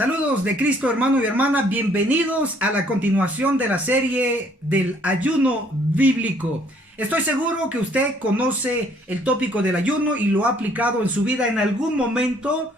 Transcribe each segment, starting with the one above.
Saludos de Cristo, hermano y hermana, bienvenidos a la continuación de la serie del ayuno bíblico. Estoy seguro que usted conoce el tópico del ayuno y lo ha aplicado en su vida en algún momento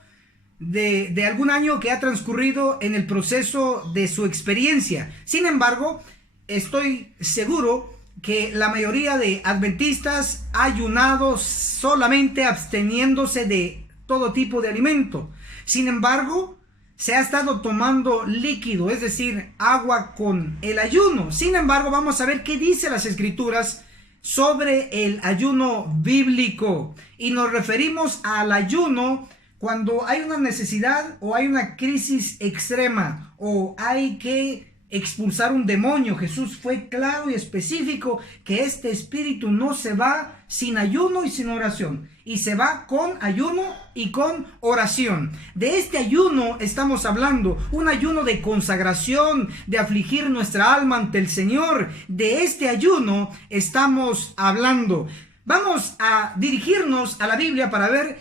de algún año que ha transcurrido en el proceso de su experiencia. Sin embargo, estoy seguro que la mayoría de adventistas ha ayunado solamente absteniéndose de todo tipo de alimento. Sin embargo, se ha estado tomando líquido, es decir, agua con el ayuno. Sin embargo, vamos a ver qué dice las Escrituras sobre el ayuno bíblico. Y nos referimos al ayuno cuando hay una necesidad o hay una crisis extrema o hay que expulsar un demonio. Jesús fue claro y específico que este espíritu no se va sin ayuno y sin oración, y se va con ayuno y con oración. De este ayuno estamos hablando, un ayuno de consagración, de afligir nuestra alma ante el Señor. De este ayuno estamos hablando. Vamos a dirigirnos a la Biblia para ver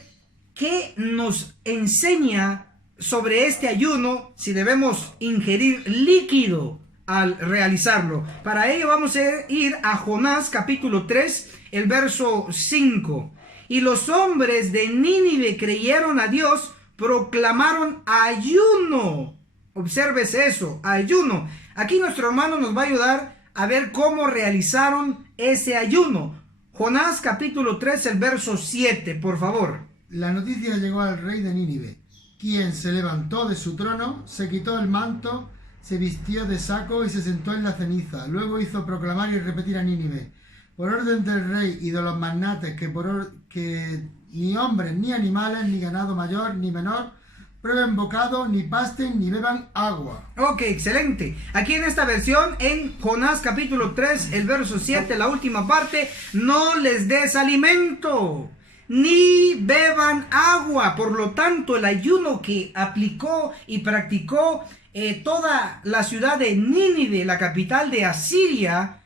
qué nos enseña sobre este ayuno, si debemos ingerir líquido al realizarlo. Para ello vamos a ir a Jonás capítulo 3, el verso 5. Y los hombres de Nínive creyeron a Dios, proclamaron ayuno. Obsérvese eso, ayuno. Aquí nuestro hermano nos va a ayudar a ver cómo realizaron ese ayuno. Jonás capítulo 3, el verso 7, por favor. La noticia llegó al rey de Nínive, quien se levantó de su trono, se quitó el manto, se vistió de saco y se sentó en la ceniza. Luego hizo proclamar y repetir a Nínive, por orden del rey y de los magnates, que ni hombres, ni animales, ni ganado mayor, ni menor, prueben bocado, ni pasten, ni beban agua. Ok, excelente. Aquí en esta versión, en Jonás capítulo 3, el verso 7, la última parte, no les des alimento, ni beban agua. Por lo tanto, el ayuno que aplicó y practicó toda la ciudad de Nínive, la capital de Asiria,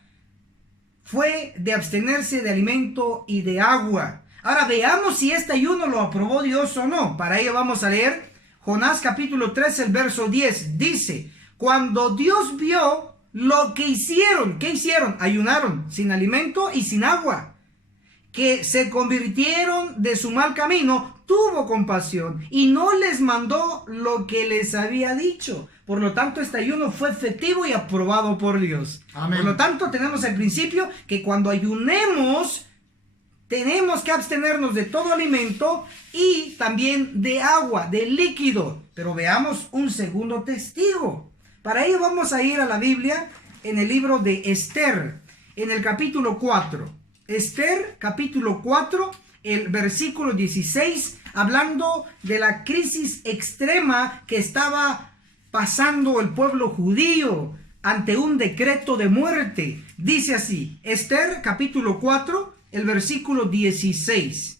fue de abstenerse de alimento y de agua. Ahora veamos si este ayuno lo aprobó Dios o no. Para ello vamos a leer Jonás capítulo 3, el verso 10. Dice, cuando Dios vio lo que hicieron, ¿qué hicieron? Ayunaron sin alimento y sin agua, que se convirtieron de su mal camino, tuvo compasión y no les mandó lo que les había dicho. Por lo tanto, este ayuno fue efectivo y aprobado por Dios. Amén. Por lo tanto, tenemos el principio que cuando ayunemos, tenemos que abstenernos de todo alimento y también de agua, de líquido. Pero veamos un segundo testigo. Para ello vamos a ir a la Biblia en el libro de Esther, en el capítulo 4. Esther, capítulo 4, el versículo 16, hablando de la crisis extrema que estaba pasando el pueblo judío ante un decreto de muerte. Dice así, Esther, capítulo 4, el versículo 16.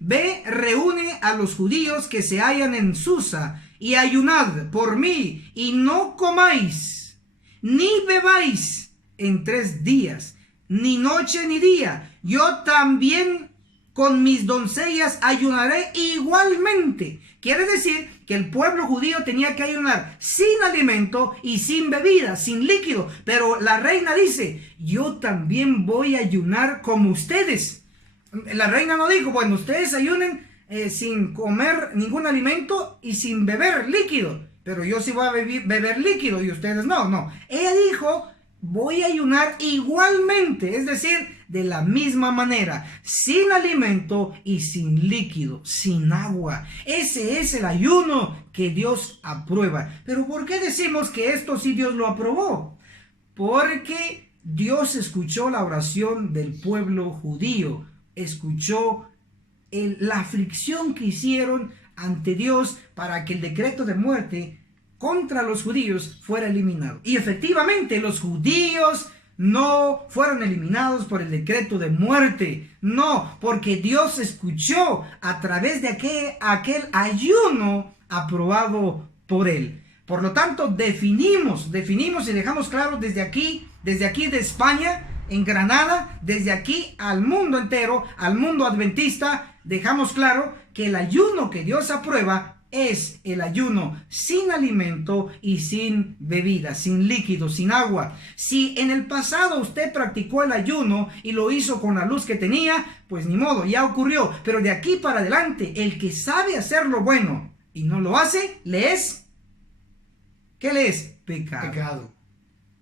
Ve, reúne a los judíos que se hallan en Susa, y ayunad por mí, y no comáis, ni bebáis en 3 días, ni noche ni día. Yo también con mis doncellas ayunaré igualmente. Quiere decir que el pueblo judío tenía que ayunar sin alimento y sin bebida, sin líquido. Pero la reina dice, yo también voy a ayunar como ustedes. La reina no dijo, bueno, ustedes ayunen sin comer ningún alimento y sin beber líquido, pero yo sí voy a beber líquido y ustedes no. No, ella dijo, voy a ayunar igualmente, es decir, de la misma manera, sin alimento y sin líquido, sin agua. Ese es el ayuno que Dios aprueba. Pero ¿por qué decimos que esto sí Dios lo aprobó? Porque Dios escuchó la oración del pueblo judío, escuchó la aflicción que hicieron ante Dios para que el decreto de muerte contra los judíos fuera eliminado. Y efectivamente los judíos no fueron eliminados por el decreto de muerte. No, porque Dios escuchó a través de aquel ayuno aprobado por él. Por lo tanto, definimos y dejamos claro desde aquí de España, en Granada, desde aquí al mundo entero, al mundo adventista, dejamos claro que el ayuno que Dios aprueba es el ayuno sin alimento y sin bebida, sin líquido, sin agua. Si en el pasado usted practicó el ayuno y lo hizo con la luz que tenía, pues ni modo, ya ocurrió. Pero de aquí para adelante, el que sabe hacer lo bueno y no lo hace, le es... ¿Qué le es? Pecado.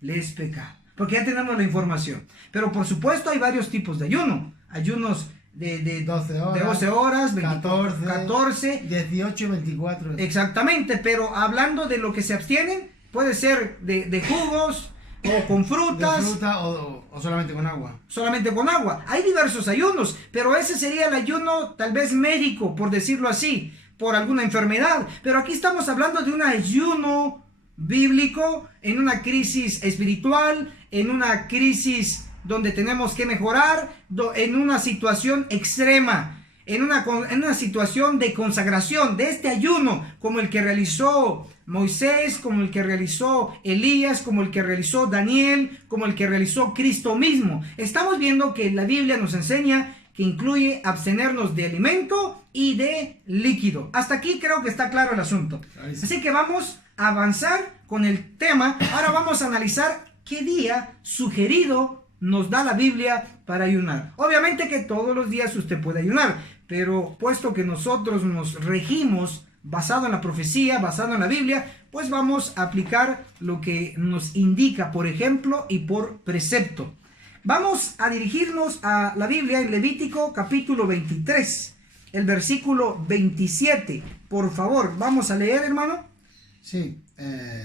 Le es pecado. Porque ya tenemos la información. Pero por supuesto hay varios tipos de ayuno. Ayunos de 12 horas, de 12 horas, 14, 18 y 24. Exactamente, pero hablando de lo que se abstienen, puede ser de jugos o con frutas. De fruta o solamente con agua. Solamente con agua. Hay diversos ayunos, pero ese sería el ayuno tal vez médico, por decirlo así, por alguna enfermedad. Pero aquí estamos hablando de un ayuno bíblico en una crisis espiritual, en una crisis donde tenemos que mejorar, en una situación extrema, en una situación de consagración, de este ayuno, como el que realizó Moisés, como el que realizó Elías, como el que realizó Daniel, como el que realizó Cristo mismo. Estamos viendo que la Biblia nos enseña que incluye abstenernos de alimento y de líquido. Hasta aquí creo que está claro el asunto. Así que vamos a avanzar con el tema. Ahora vamos a analizar qué día sugerido nos da la Biblia para ayunar. Obviamente que todos los días usted puede ayunar, pero puesto que nosotros nos regimos basado en la profecía, basado en la Biblia, pues vamos a aplicar lo que nos indica por ejemplo y por precepto. Vamos a dirigirnos a la Biblia en Levítico capítulo 23, el versículo 27. Por favor, vamos a leer, hermano. Sí.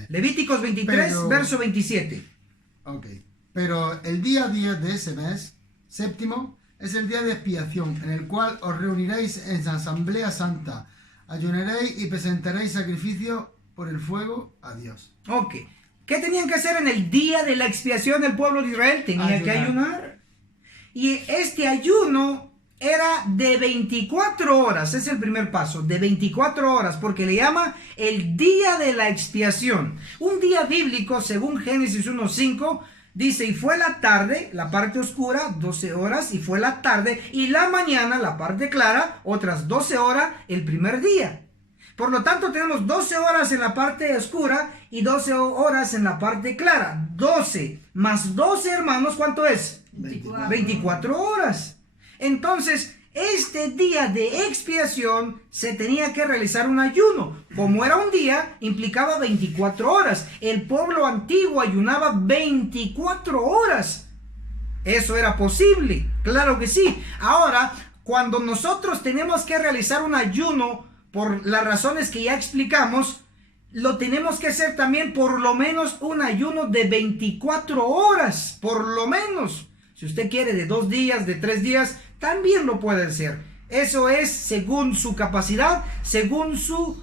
Levíticos 23, verso 27. Ok. Pero el día 10 de ese mes, séptimo, es el día de expiación, en el cual os reuniréis en asamblea santa, ayunaréis y presentaréis sacrificio por el fuego a Dios. Ok. ¿Qué tenían que hacer en el día de la expiación del pueblo de Israel? Tenía que ayunar. Y este ayuno era de 24 horas, es el primer paso, de 24 horas, porque le llama el día de la expiación. Un día bíblico, según Génesis 1:5, dice, y fue la tarde, la parte oscura, 12 horas, y fue la tarde, y la mañana, la parte clara, otras 12 horas, el primer día. Por lo tanto, tenemos 12 horas en la parte oscura y 12 horas en la parte clara. 12 más 12, hermanos, ¿cuánto es? 24 horas. Entonces, este día de expiación se tenía que realizar un ayuno. Como era un día, implicaba 24 horas. El pueblo antiguo ayunaba 24 horas. ¿Eso era posible? Claro que sí. Ahora, cuando nosotros tenemos que realizar un ayuno por las razones que ya explicamos, lo tenemos que hacer también por lo menos un ayuno de 24 horas, por lo menos. Si usted quiere de 2 días, de 3 días, también lo puede hacer. Eso es según su capacidad, según su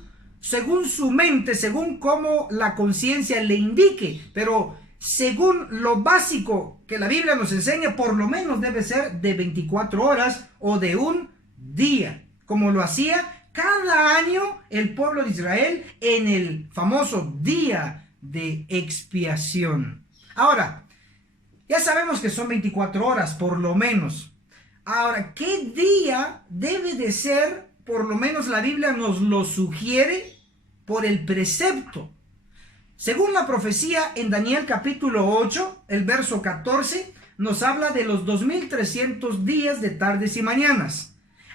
mente, según cómo la conciencia le indique. Pero según lo básico que la Biblia nos enseña, por lo menos debe ser de 24 horas o de un día, como lo hacía cada año el pueblo de Israel en el famoso día de expiación. Ahora, ya sabemos que son 24 horas, por lo menos. Ahora, ¿qué día debe de ser? Por lo menos la Biblia nos lo sugiere por el precepto. Según la profecía en Daniel capítulo 8, el verso 14, nos habla de los 2300 días de tardes y mañanas.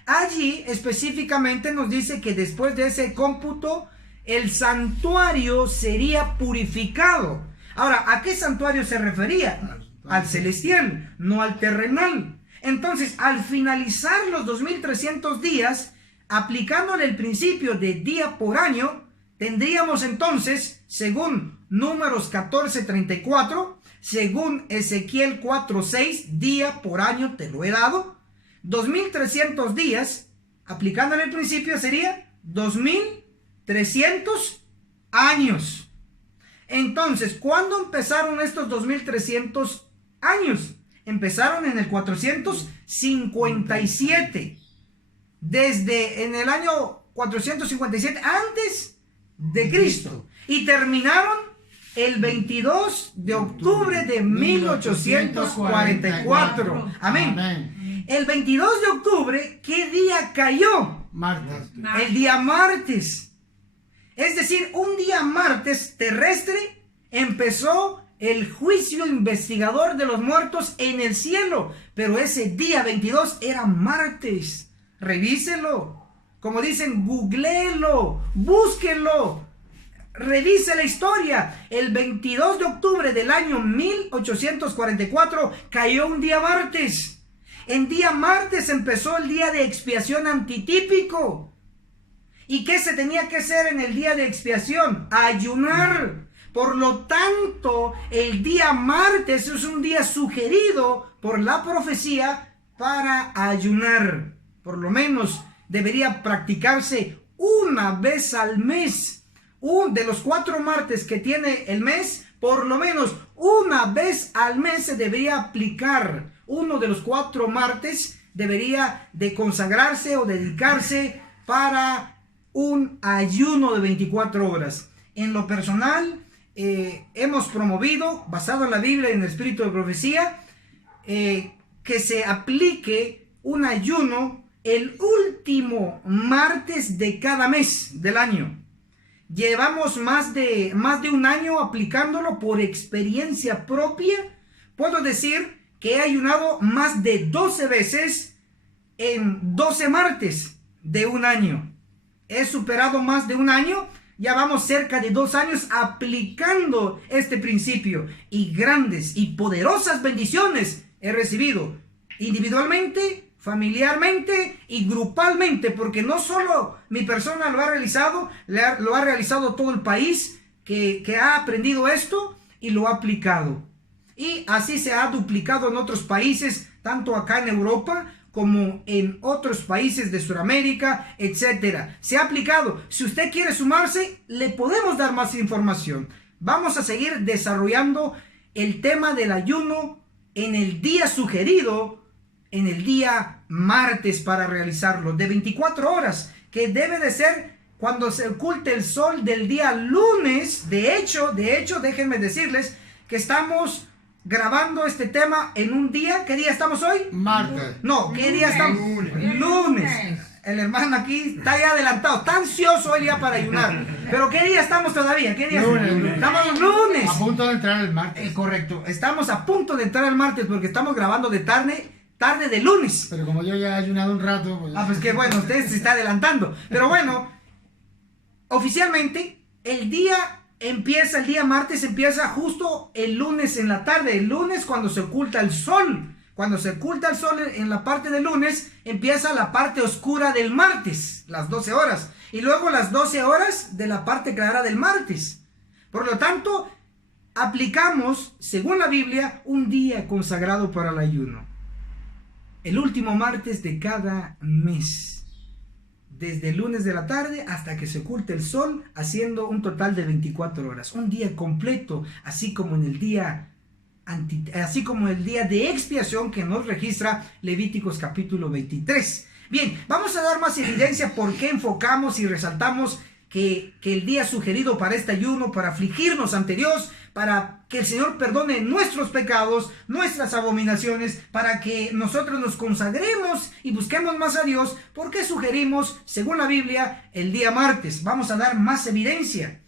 Allí específicamente nos dice que después de ese cómputo, el santuario sería purificado. Ahora, ¿a qué santuario se refería? Al celestial, no al terrenal. Entonces, al finalizar los 2300 días, aplicándole el principio de día por año, tendríamos entonces, según Números 14:34, según Ezequiel 4:6, día por año te lo he dado, 2300 días, aplicándole el principio, sería 2300 años. Entonces, ¿cuándo empezaron estos 2300 años? Empezaron en el 457. Desde en el año 457 antes de Cristo. Y terminaron el 22 de octubre de 1844. Amén. El 22 de octubre, ¿qué día cayó? Martes. El día martes. Es decir, un día martes terrestre empezó el juicio investigador de los muertos en el cielo, pero ese día 22 era martes. Revíselo. Como dicen, googléelo, búsquelo, revise la historia. El 22 de octubre del año 1844 cayó un día martes. En día martes empezó el día de expiación antitípico. ¿Y qué se tenía que hacer en el día de expiación? Ayunar. Por lo tanto, el día martes es un día sugerido por la profecía para ayunar. Por lo menos debería practicarse una vez al mes. De los 4 martes que tiene el mes, por lo menos una vez al mes se debería aplicar. Uno de los 4 martes debería de consagrarse o dedicarse para un ayuno de 24 horas. En lo personal, hemos promovido, basado en la Biblia y en el espíritu de profecía, que se aplique un ayuno el último martes de cada mes del año. Llevamos más de un año aplicándolo por experiencia propia. Puedo decir que he ayunado más de 12 veces en 12 martes de un año. He superado más de un año. Ya vamos cerca de 2 años aplicando este principio. Y grandes y poderosas bendiciones he recibido individualmente, familiarmente y grupalmente, porque no solo mi persona lo ha realizado, lo ha realizado todo el país que ha aprendido esto y lo ha aplicado. Y así se ha duplicado en otros países, tanto acá en Europa como en otros países de Sudamérica, etcétera. Se ha aplicado. Si usted quiere sumarse, le podemos dar más información. Vamos a seguir desarrollando el tema del ayuno en el día sugerido, en el día martes para realizarlo, de 24 horas, que debe de ser cuando se oculte el sol del día lunes. De hecho, déjenme decirles que estamos grabando este tema en un día. ¿Qué día estamos hoy? Martes. No, ¿qué día estamos? Lunes. El hermano aquí está ya adelantado, está ansioso él ya para ayunar. Pero ¿qué día estamos todavía? ¿Qué día Lunes. estamos? Lunes. A punto de entrar el martes. Correcto, estamos a punto de entrar el martes porque estamos grabando de tarde de lunes. Pero como yo ya he ayunado un rato, pues... Pues que bueno, usted se está adelantando. Pero bueno, oficialmente el día martes empieza justo el lunes en la tarde. El lunes cuando se oculta el sol. Cuando se oculta el sol en la parte del lunes, empieza la parte oscura del martes, las 12 horas. Y luego las 12 horas de la parte clara del martes. Por lo tanto, aplicamos, según la Biblia, un día consagrado para el ayuno. El último martes de cada mes. Desde el lunes de la tarde hasta que se oculte el sol, haciendo un total de 24 horas. Un día completo, así como el día de expiación que nos registra Levíticos capítulo 23. Bien, vamos a dar más evidencia por qué enfocamos y resaltamos que el día sugerido para este ayuno, para afligirnos ante Dios, para que el Señor perdone nuestros pecados, nuestras abominaciones, para que nosotros nos consagremos y busquemos más a Dios. ¿Por qué sugerimos, según la Biblia, el día martes? Vamos a dar más evidencia.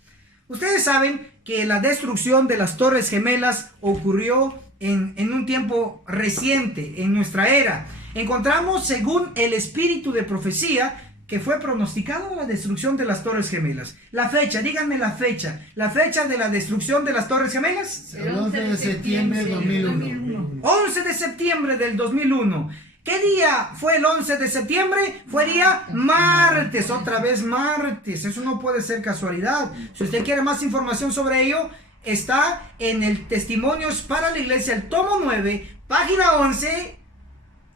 Ustedes saben que la destrucción de las Torres Gemelas ocurrió en un tiempo reciente, en nuestra era. Encontramos, según el espíritu de profecía, que fue pronosticado la destrucción de las Torres Gemelas. La fecha, díganme la fecha. ¿La fecha de la destrucción de las Torres Gemelas? El 11 de septiembre de 2001. 11 de septiembre del 2001. ¿Qué día fue el 11 de septiembre? Fue día martes, otra vez martes. Eso no puede ser casualidad. Si usted quiere más información sobre ello, está en el Testimonios para la Iglesia, el tomo 9, página 11,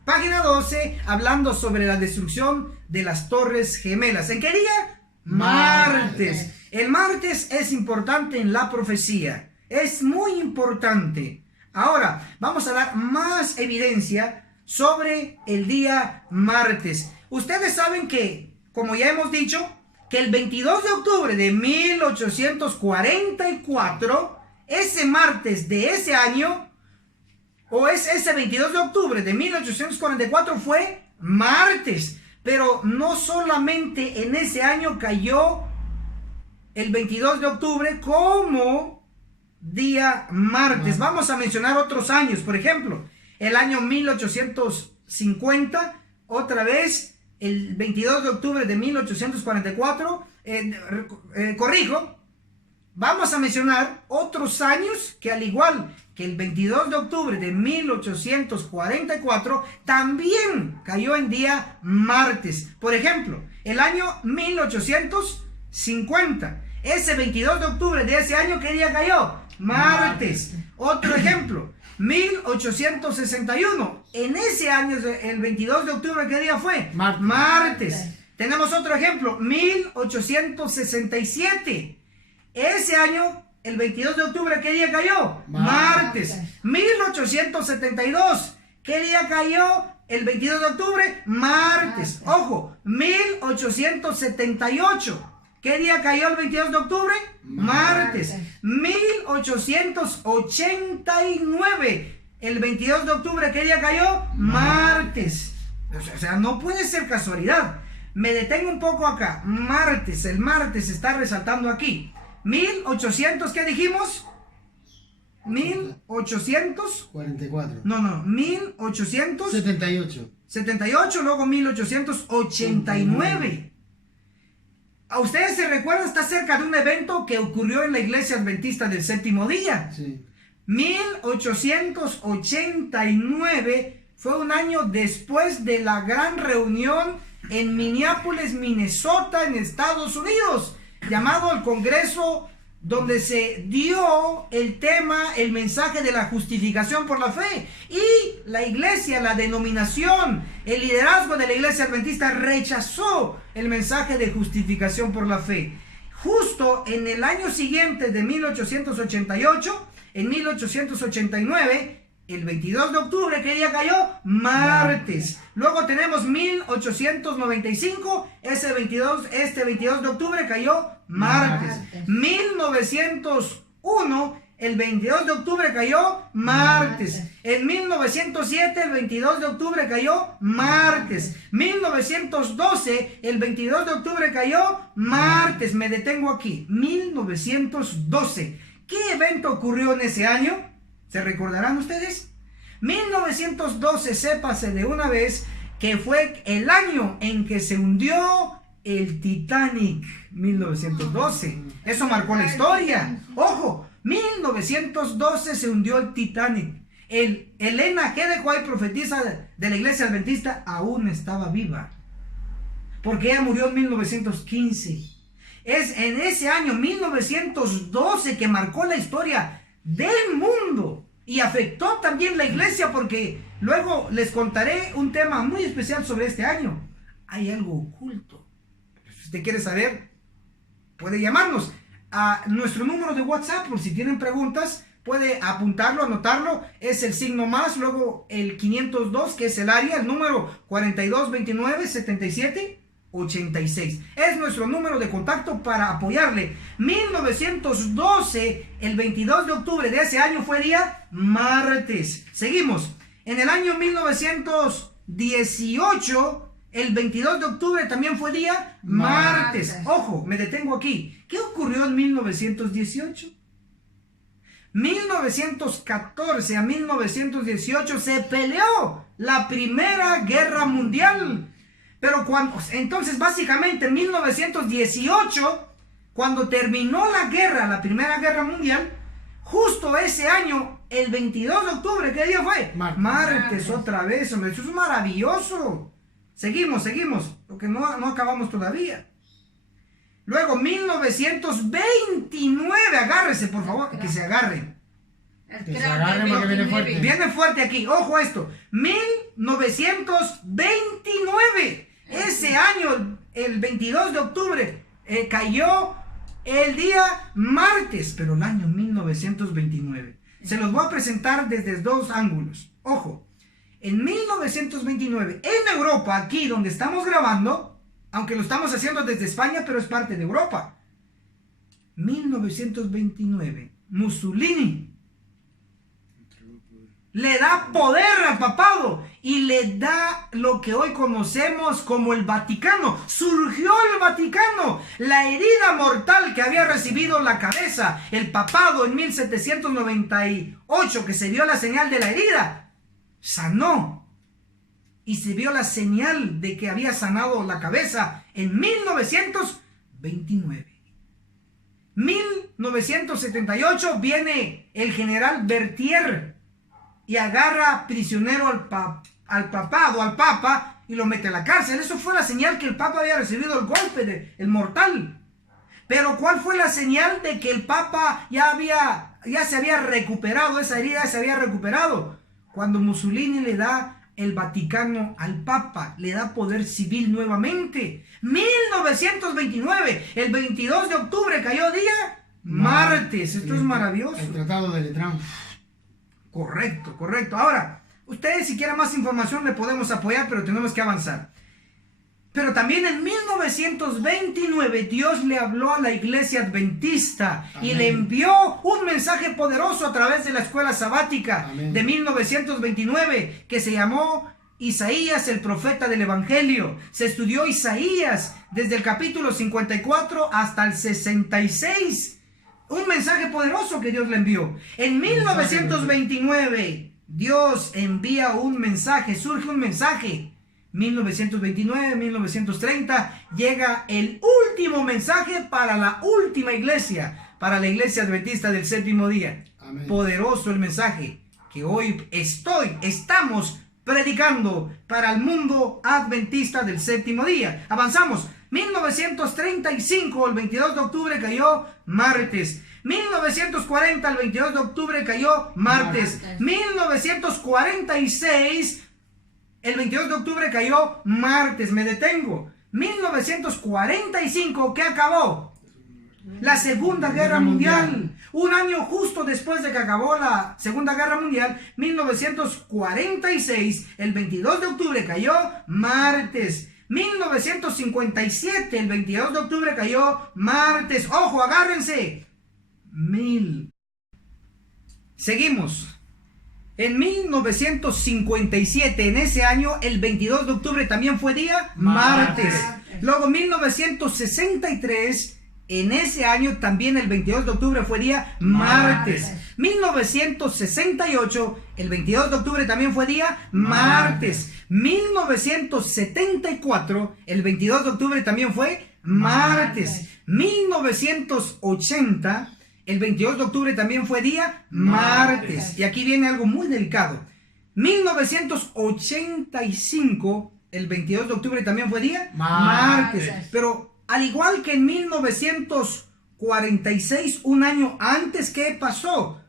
página 12, hablando sobre la destrucción de las Torres Gemelas. ¿En qué día? Martes. El martes es importante en la profecía. Es muy importante. Ahora, vamos a dar más evidencia sobre el día martes. Ustedes saben que, como ya hemos dicho, que el 22 de octubre de 1844, ese martes de ese año, o ese 22 de octubre de 1844 fue martes. Pero no solamente en ese año cayó el 22 de octubre como día martes. Vamos a mencionar otros años, por ejemplo, el año 1850, otra vez, el 22 de octubre de 1844, corrijo, vamos a mencionar otros años que al igual que el 22 de octubre de 1844, también cayó en día martes. Por ejemplo, el año 1850, ese 22 de octubre de ese año, ¿qué día cayó? Martes. Otro ejemplo, 1861, en ese año, el 22 de octubre, ¿qué día fue? Martes. Tenemos otro ejemplo, 1867, ese año, el 22 de octubre, ¿qué día cayó? Martes. 1872, ¿qué día cayó el 22 de octubre? Martes. Ojo, 1878, ¿qué día cayó el 22 de octubre? Martes. 1889, el 22 de octubre, ¿qué día cayó? Martes. O sea, no puede ser casualidad. Me detengo un poco acá. Martes, el martes está resaltando aquí. 1800, ¿qué dijimos? 1844. No, 1878. 78. Luego 1889. ¿A ustedes se recuerdan? Está cerca de un evento que ocurrió en la iglesia adventista del séptimo día. Sí. 1889 fue un año después de la gran reunión en Minneapolis, Minnesota, en Estados Unidos, llamado el Congreso, donde se dio el tema, el mensaje de la justificación por la fe. Y la iglesia, la denominación, el liderazgo de la iglesia adventista rechazó el mensaje de justificación por la fe. Justo en el año siguiente de 1888, en 1889, el 22 de octubre, ¿qué día cayó? Martes. Luego tenemos 1895, este 22 de octubre cayó martes. 1901, el 22 de octubre cayó martes. En 1907, el 22 de octubre cayó martes. 1912, el 22 de octubre cayó martes. Me detengo aquí. 1912. ¿Qué evento ocurrió en ese año? ¿Se recordarán ustedes? 1912, sépase de una vez que fue el año en que se hundió el Titanic. 1912. Eso marcó la historia. Ojo, 1912 se hundió el Titanic. Elena G. de White, profetisa de la iglesia adventista, aún estaba viva, porque ella murió en 1915. Es en ese año 1912 que marcó la historia del mundo y afectó también la iglesia, porque luego les contaré un tema muy especial sobre este año. Hay algo oculto. Si usted quiere saber, puede llamarnos a nuestro número de WhatsApp, por si tienen preguntas, puede apuntarlo, anotarlo. Es el signo más, luego el 502, que es el área, el número 4229-7786. Es nuestro número de contacto para apoyarle. 1912, el 22 de octubre de ese año fue día martes. Seguimos. En el año 1918, el 22 de octubre también fue día martes. Ojo, me detengo aquí. ¿Qué ocurrió en 1918? 1914 a 1918 se peleó la Primera Guerra Mundial. Pero entonces básicamente en 1918, cuando terminó la guerra, la Primera Guerra Mundial, justo ese año, el 22 de octubre, ¿qué día fue? Martes, otra vez, hombre, eso es maravilloso. Seguimos, porque no acabamos todavía. Luego, 1929, agárrese, por favor, que se agarren. Que se agarren porque viene fuerte. Viene fuerte aquí, ojo esto, 1929. Ese año, el 22 de octubre, cayó el día martes, pero el año 1929. Se los voy a presentar desde dos ángulos. Ojo, en 1929, en Europa, aquí donde estamos grabando, aunque lo estamos haciendo desde España, pero es parte de Europa. 1929, Mussolini le da poder al papado y le da lo que hoy conocemos como el Vaticano. Surgió el Vaticano. La herida mortal que había recibido la cabeza, el papado en 1798, que se vio la señal de la herida, sanó. Y se vio la señal de que había sanado la cabeza en 1929. 1978 viene el general Berthier y agarra prisionero al papa, y lo mete a la cárcel. Eso fue la señal que el papa había recibido el golpe, el mortal. Pero ¿cuál fue la señal de que el papa ya se había recuperado? Esa herida se había recuperado. Cuando Mussolini le da el Vaticano al papa, le da poder civil nuevamente. 1929, el 22 de octubre cayó día martes. Esto es maravilloso. El Tratado de Letrán. Correcto, correcto. Ahora, ustedes si quieren más información le podemos apoyar, pero tenemos que avanzar. Pero también en 1929 Dios le habló a la iglesia adventista. Amén. Y le envió un mensaje poderoso a través de la escuela sabática. Amén. De 1929 que se llamó Isaías, el profeta del Evangelio. Se estudió Isaías desde el capítulo 54 hasta el 66. Un mensaje poderoso que Dios le envió. En 1929 Dios envía un mensaje, surge un mensaje. 1929, 1930 llega el último mensaje para la última iglesia, para la iglesia adventista del séptimo día. Amén. Poderoso el mensaje que hoy estamos predicando para el mundo adventista del séptimo día. Avanzamos. 1935, el 22 de octubre cayó martes. 1940, el 22 de octubre cayó martes. 1946, el 22 de octubre cayó martes. Me detengo. 1945, ¿qué acabó? La Segunda Guerra Mundial. Un año justo después de que acabó la Segunda Guerra Mundial, 1946, el 22 de octubre cayó martes. 1957, el 22 de octubre cayó martes. ¡Ojo, agárrense! Seguimos. En 1957, en ese año, el 22 de octubre también fue día martes. Luego, 1963, en ese año también el 22 de octubre fue día martes. 1968, el 22 de octubre también fue día martes. 1974, el 22 de octubre también fue martes. 1980, el 22 de octubre también fue día martes. Y aquí viene algo muy delicado. 1985, el 22 de octubre también fue día martes. Pero al igual que en 1946, un año antes, ¿qué pasó?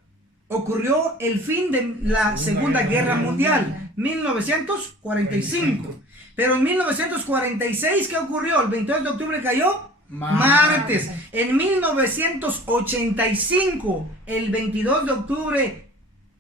Ocurrió el fin de la Segunda Guerra Mundial, 1945. Pero en 1946, ¿qué ocurrió? El 22 de octubre cayó martes. En 1985, el 22 de octubre,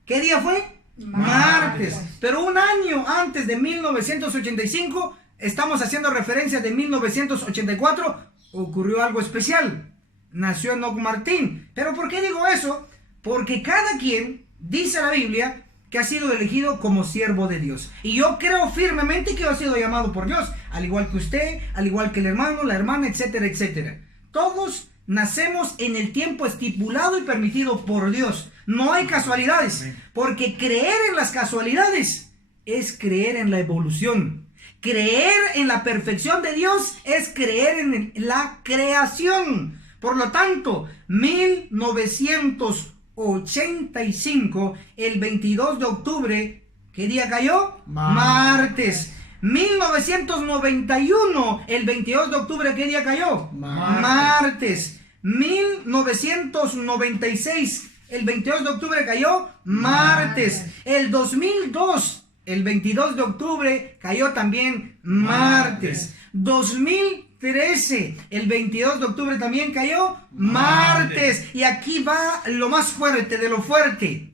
¿qué día fue? Martes. Pero un año antes de 1985, estamos haciendo referencia de 1984, ocurrió algo especial. Nació Enoch Martín. ¿Pero por qué digo eso? Porque cada quien, dice la Biblia, que ha sido elegido como siervo de Dios. Y yo creo firmemente que ha sido llamado por Dios, al igual que usted, al igual que el hermano, la hermana, etcétera, etcétera. Todos nacemos en el tiempo estipulado y permitido por Dios. No hay casualidades, porque creer en las casualidades es creer en la evolución. Creer en la perfección de Dios es creer en la creación. Por lo tanto, 1985, el 22 de octubre, ¿qué día cayó? Martes. 1991, el 22 de octubre, ¿qué día cayó? Martes. 1996, el 22 de octubre cayó martes. El 2002, el 22 de octubre cayó también martes. 2013, el 22 de octubre también cayó martes. Y aquí va lo más fuerte de lo fuerte.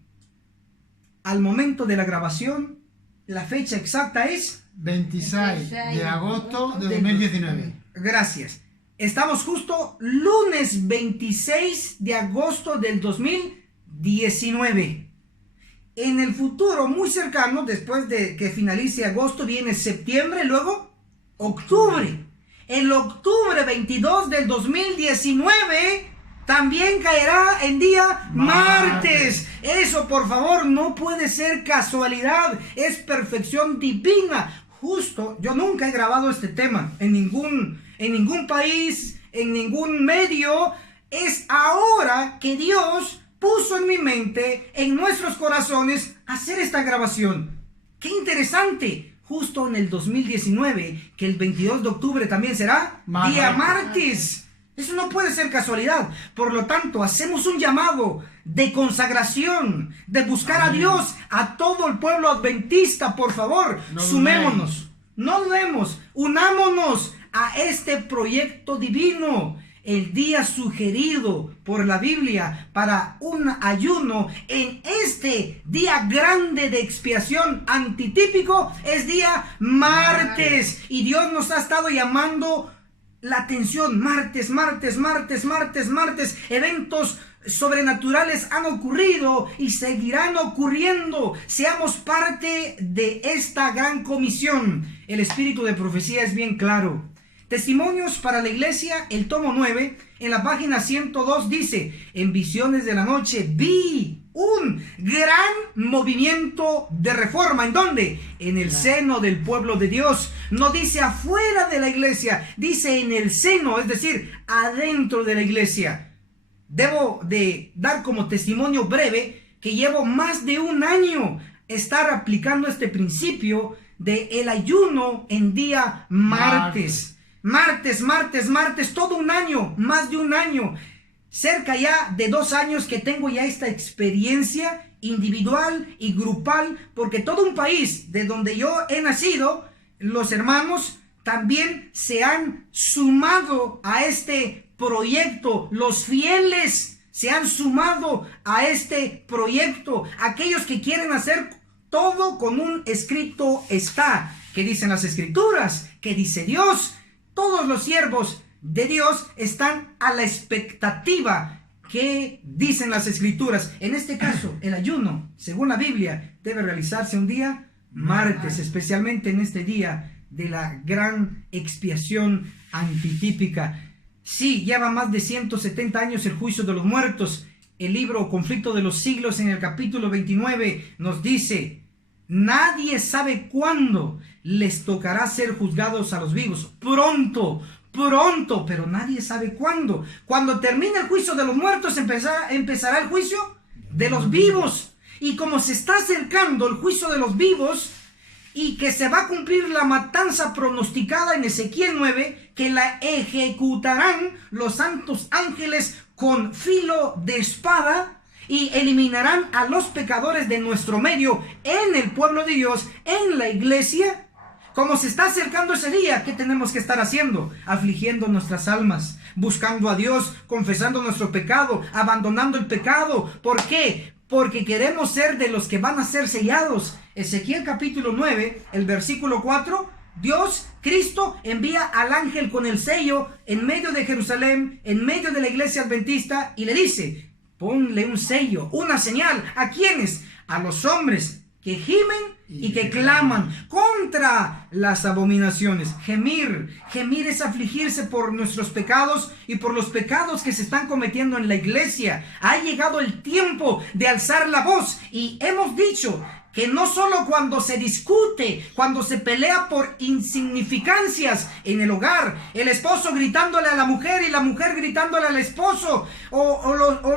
Al momento de la grabación, la fecha exacta es 26 de agosto de 2019. Gracias. Estamos justo lunes 26 de agosto del 2019. en el futuro muy cercano, después de que finalice agosto, viene septiembre, luego octubre. El octubre 22 del 2019 también caerá en día martes. Eso, por favor, no puede ser casualidad, es perfección divina. Justo, yo nunca he grabado este tema en ningún país, en ningún medio. Es ahora que Dios puso en mi mente, en nuestros corazones, hacer esta grabación. ¡Qué interesante! Justo en el 2019, que el 22 de octubre también será día martes. Eso no puede ser casualidad. Por lo tanto, hacemos un llamado de consagración, de buscar a Dios, a todo el pueblo adventista. Por favor, sumémonos, no dudemos, unámonos a este proyecto divino. El día sugerido por la Biblia para un ayuno en este día grande de expiación antitípico es día martes. Y Dios nos ha estado llamando la atención. Martes. Eventos sobrenaturales han ocurrido y seguirán ocurriendo. Seamos parte de esta gran comisión. El espíritu de profecía es bien claro. Testimonios para la iglesia, el tomo 9, en la página 102 dice: en visiones de la noche vi un gran movimiento de reforma. ¿En dónde? En el seno del pueblo de Dios. No dice afuera de la iglesia, dice en el seno, es decir, adentro de la iglesia. Debo de dar como testimonio breve que llevo más de un año estar aplicando este principio de el ayuno en día martes. Martes, todo un año, más de un año, cerca ya de 2 años que tengo ya esta experiencia individual y grupal, porque todo un país de donde yo he nacido, los hermanos también se han sumado a este proyecto, los fieles se han sumado a este proyecto, aquellos que quieren hacer todo con un escrito está, que dicen las escrituras, que dice Dios. Todos los siervos de Dios están a la expectativa que dicen las escrituras. En este caso, el ayuno, según la Biblia, debe realizarse un día martes, especialmente en este día de la gran expiación antitípica. Sí, lleva más de 170 años el juicio de los muertos. El libro Conflicto de los Siglos, en el capítulo 29, nos dice: nadie sabe cuándo les tocará ser juzgados a los vivos. Pronto, pero nadie sabe cuándo. Cuando termine el juicio de los muertos, empezará el juicio de los vivos. Y como se está acercando el juicio de los vivos y que se va a cumplir la matanza pronosticada en Ezequiel 9, que la ejecutarán los santos ángeles con filo de espada, y eliminarán a los pecadores de nuestro medio en el pueblo de Dios, en la iglesia. Como se está acercando ese día, ¿qué tenemos que estar haciendo? Afligiendo nuestras almas, buscando a Dios, confesando nuestro pecado, abandonando el pecado. ¿Por qué? Porque queremos ser de los que van a ser sellados. Ezequiel capítulo 9, el versículo 4, Dios, Cristo, envía al ángel con el sello en medio de Jerusalén, en medio de la iglesia adventista, y le dice: ponle un sello, una señal. ¿A quiénes? A los hombres que gimen y que claman contra las abominaciones. Gemir es afligirse por nuestros pecados y por los pecados que se están cometiendo en la iglesia. Ha llegado el tiempo de alzar la voz, y hemos dicho que no solo cuando se discute, cuando se pelea por insignificancias en el hogar, el esposo gritándole a la mujer y la mujer gritándole al esposo, o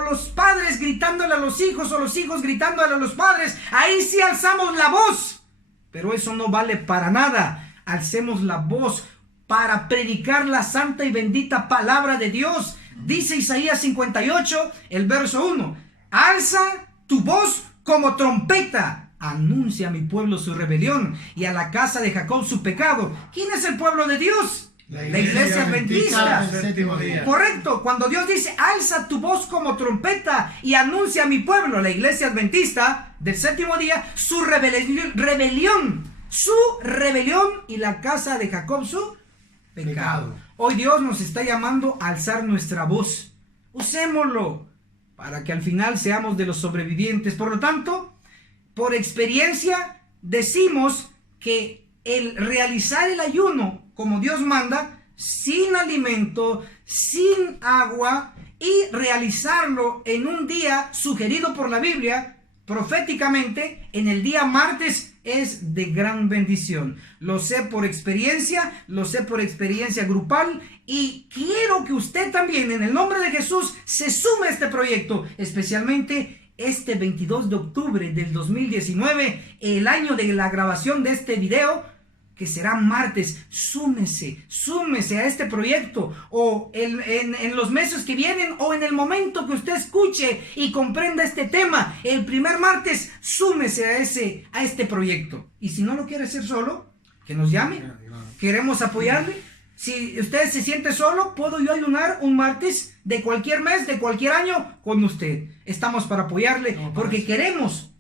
los padres gritándole a los hijos, o los hijos gritándole a los padres, ahí sí alzamos la voz. Pero eso no vale para nada. Alcemos la voz para predicar la santa y bendita palabra de Dios. Dice Isaías 58, el verso 1: alza tu voz como trompeta, anuncia a mi pueblo su rebelión y a la casa de Jacob su pecado. ¿Quién es el pueblo de Dios? La iglesia adventista. Correcto. Cuando Dios dice: alza tu voz como trompeta y anuncia a mi pueblo, la iglesia adventista del séptimo día, su rebelión y la casa de Jacob su pecado. Hoy Dios nos está llamando a alzar nuestra voz. Usémoslo para que al final seamos de los sobrevivientes. Por lo tanto, por experiencia decimos que el realizar el ayuno como Dios manda, sin alimento, sin agua, y realizarlo en un día sugerido por la Biblia, proféticamente, en el día martes, es de gran bendición. Lo sé por experiencia grupal, y quiero que usted también, en el nombre de Jesús, se sume a este proyecto, especialmente este 22 de octubre del 2019, el año de la grabación de este video, que será martes. Súmese a este proyecto, o en los meses que vienen, o en el momento que usted escuche y comprenda este tema, el primer martes, súmese a este proyecto. Y si no lo quiere hacer solo, que nos llame, queremos apoyarle. Si usted se siente solo, puedo yo ayunar un martes de cualquier mes, de cualquier año, con usted. Estamos para apoyarle, porque queremos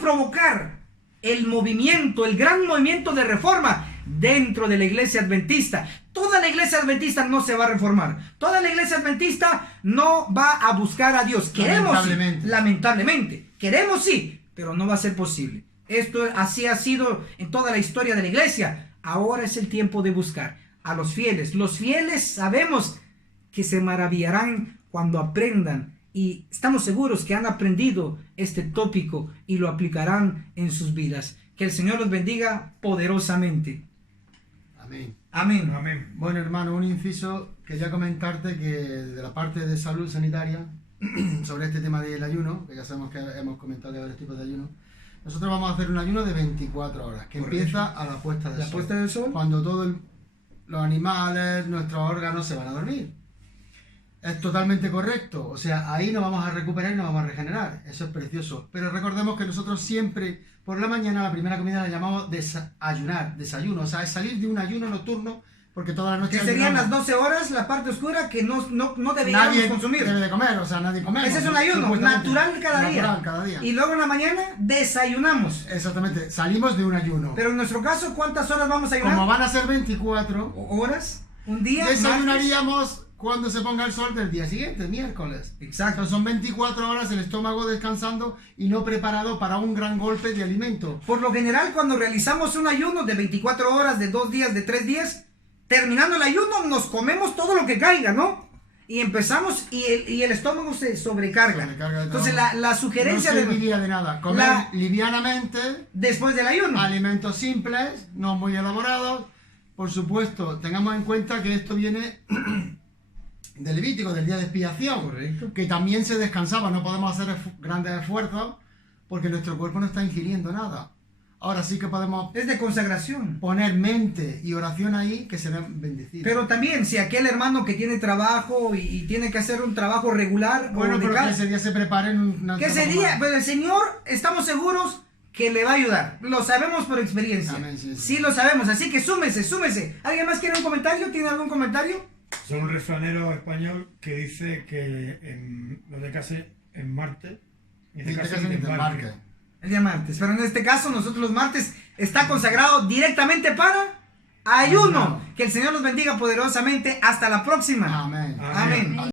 provocar el movimiento, el gran movimiento de reforma dentro de la iglesia adventista. Toda la iglesia adventista no se va a reformar. Toda la iglesia adventista no va a buscar a Dios. Queremos, lamentablemente. Queremos sí, pero no va a ser posible. Esto así ha sido en toda la historia de la iglesia. Ahora es el tiempo de buscar a los fieles. Los fieles sabemos que se maravillarán cuando aprendan, y estamos seguros que han aprendido este tópico y lo aplicarán en sus vidas. Que el Señor los bendiga poderosamente. Amén. Amén. Amén. Bueno, hermano, un inciso. Quería comentarte que de la parte de salud sanitaria, sobre este tema del ayuno, que ya sabemos que hemos comentado de varios tipos de ayuno, nosotros vamos a hacer un ayuno de 24 horas, que Correcto. empieza a la puesta del sol. La puesta del sol. Cuando todos los animales, nuestros órganos se van a dormir. Es totalmente correcto, o sea, ahí nos vamos a recuperar y nos vamos a regenerar, eso es precioso. Pero recordemos que nosotros siempre, por la mañana, la primera comida la llamamos desayuno, o sea, es salir de un ayuno nocturno, porque toda la noche... Que serían ayunamos. las 12 horas, la parte oscura, que no deberíamos Nadie consumir. debe de comer, o sea, nadie come. Ese es un ayuno natural cada día. Y luego en la mañana desayunamos. Exactamente, salimos de un ayuno. Pero en nuestro caso, ¿cuántas horas vamos a ayunar? Como van a ser 24, ¿Horas? ¿Un día? desayunaríamos cuando se ponga el sol del día siguiente, miércoles. Exacto. Entonces son 24 horas el estómago descansando y no preparado para un gran golpe de alimento. Por lo general, cuando realizamos un ayuno de 24 horas, de 2 días, de 3 días, terminando el ayuno, nos comemos todo lo que caiga, ¿no? Y empezamos, y el estómago se sobrecarga. Entonces, la sugerencia no serviría de nada. Comer livianamente, después del ayuno. alimentos simples, no muy elaborados. Por supuesto, tengamos en cuenta que esto viene del Levítico, del día de expiación. Correcto. Que también se descansaba. No podemos hacer grandes esfuerzos porque nuestro cuerpo no está ingiriendo nada. Ahora sí que podemos Es de consagración. poner mente y oración ahí, que serán bendecidos. Pero también, si aquel hermano que tiene trabajo y tiene que hacer un trabajo regular, bueno, o de pero que casa, ese día se preparen una que ese día, pues el Señor, estamos seguros que le va a ayudar. Lo sabemos por experiencia. Amén, sí. Sí, lo sabemos. Así que súmese. ¿Alguien más quiere un comentario? ¿Tiene algún comentario? Soy un refranero español que dice que lo de case en Marte, En este caso, en Dinamarca. El día martes. Pero en este caso, nosotros los martes está consagrado directamente para ayuno. Que el Señor los bendiga poderosamente. Hasta la próxima. Amén. Amén.